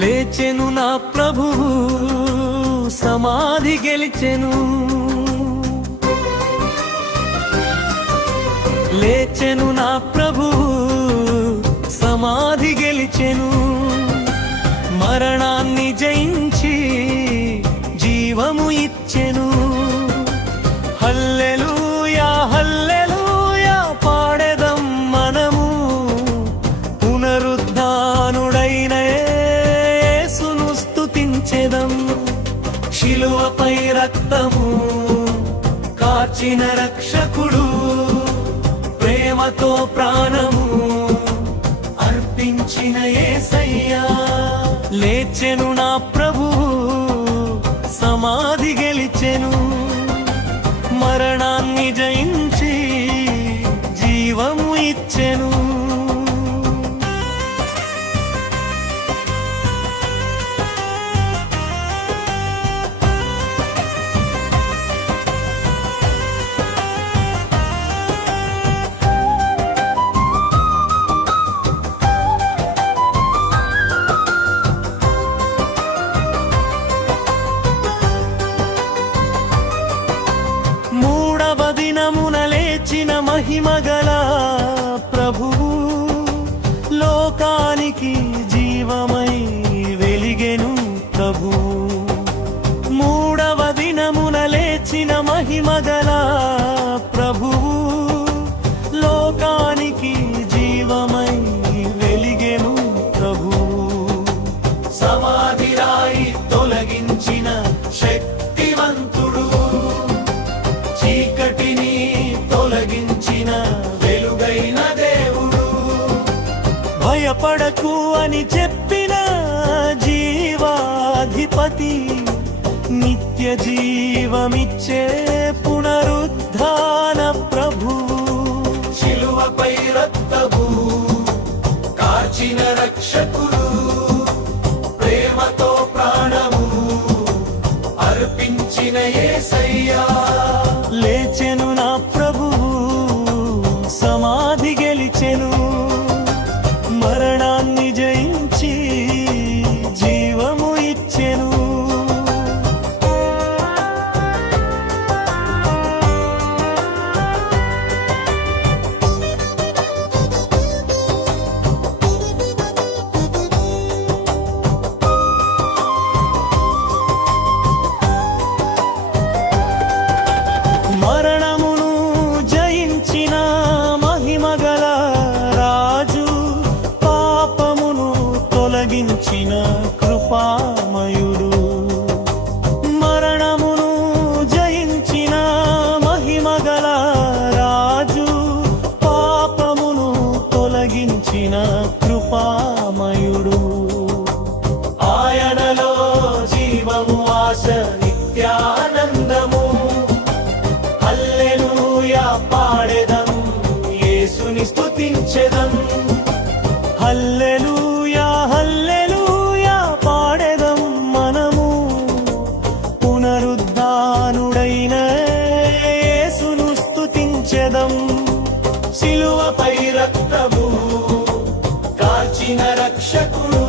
లేచెను నా ప్రభువు, సమాధి గెలిచెను. లేచెను నా ప్రభువు, సమాధి గెలిచెను. మరణాన్ని జయించి జీవము ఇచ్చెను. హల్లెలూయా హల్లెలూయా పాడెదం మనము, పునరుద్ధానుడైన యేసును స్తుతించెదం. శిలువపై రక్తము కార్చిన రక్షకుడు, ప్రేమతో ప్రాణము అర్పించిన యేసయ్యా. లేచెను నా ప్రభువు, సమాధి గెలిచెను. మరణాన్ని జయించి జీవము ఇచ్చెను. దినమున లేచిన మహిమగల ప్రభువు, లోకానికి జీవమై వెలిగెను ప్రభువు. మూడవ దినమున లేచిన మహిమగల ప్రభువు, లోకానికి జీవమై వెలిగెను ప్రభువు. సమాధి రాయి తొలగించిన శక్తివంతుడు, చీకటిని తొలగించిన వెలుగైన దేవుడు. భయపడకు అని చెప్పిన జీవాధిపతి, నిత్య జీవమిచ్చే పునరుద్ధాన ప్రభువు. శిలువపై రక్తము కార్చిన రక్షకుడు, ప్రేమతో ప్రాణము అర్పించిన యేసయ్యా. లేచెను నా ప్రభువు, సమాధి గెలిచెను. మరణాన్ని జయించి జీవము ఇచ్చెను. మరణమును జయించిన మహిమగల రాజు, పాపమును తొలగించిన కృపామయుడు. మరణమును జయించిన మహిమగల రాజు, పాపమును తొలగించిన కృపామయుడు. ఆయనలో జీవము ఆశ నిత్యానందము. హల్లెలూయా పాడెదం, యేసుని స్తుతించెదం. హల్లెలూయా హల్లెలూయా పాడెదం మనము, పునరుద్ధానుడైన యేసును స్తుతించెదం. శిలువపై రక్తము కార్చిన రక్షకుడు,